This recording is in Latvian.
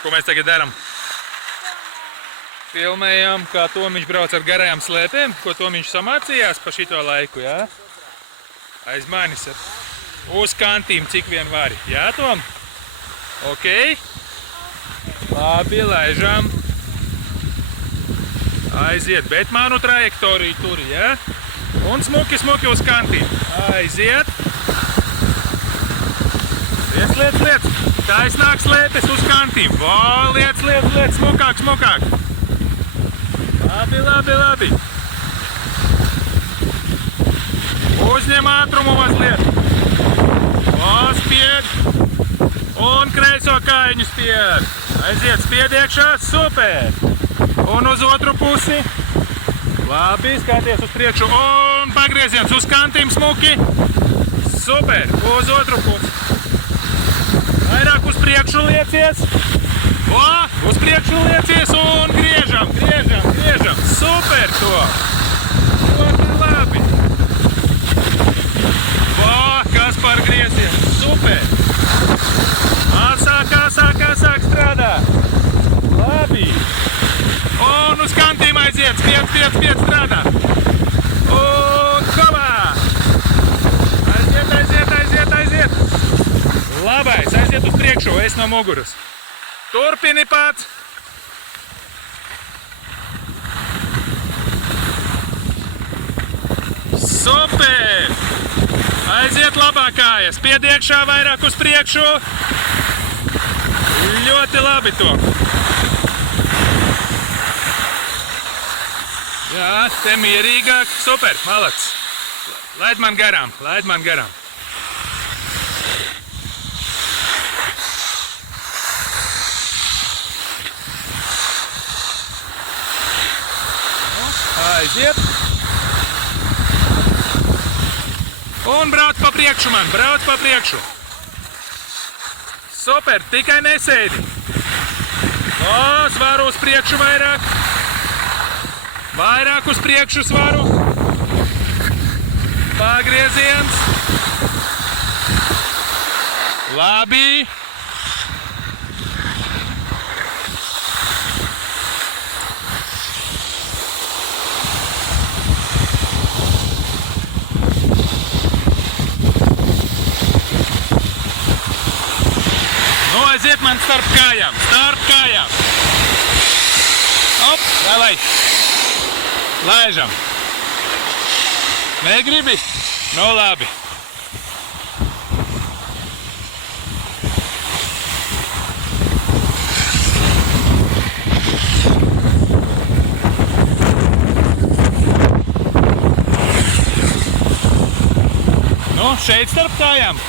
Ko mēs tagad darām? Filmējam, kā Tomiņš brauc ar garajām slēpēm, ko Tomiņš samācījās pa šito laiku, jā? Aiz manis uz kantīm, cik vien vari. Jā, Tom? Ok? Labi, laižam. Aiziet, bet manu trajektoriju turi, jā? Un smuki uz kantīm. Aiziet. Liec. Taisnāk slēpes uz kantīm. Vo, liec, smukāk. Labi. Uzņem ātrumu mazliet. O, spied. Un kreiso kājiņu spied. Aiziet, spied iekšā, super. Un uz otru pusi. Labi, skaties uz priekšu. Un pagrieziens uz kantīm smuki. Super, uz otru pusi. Vairāk uz priekšu liecies. O, uz priekšu liecies un griežam. Super to. Ļoti labi. O, kas par griezienu. Super. Sāk strādāt. Labi. Un uz kantīm aiziet. Spied strādāt. Un komā. Aiziet. Labais, aiziet uz priekšu, es no muguras. Turpini pats. Super! Aiziet labā kāja, spied iekšā vairāk uz priekšu. Ļoti labi to. Jā, te mierīgāk. Super, malacis. Laid man garām. Aiziet. Un brauc pa priekšu. Super, tikai nesēdi. O, svaru uz priekšu vairāk. Vairāk uz priekšu svaru. Pagrieziens. Labi. Aiziet man starp kājām. Op, davai. Laižam. Negribi? Nu labi. Nu, šeit starp kājām.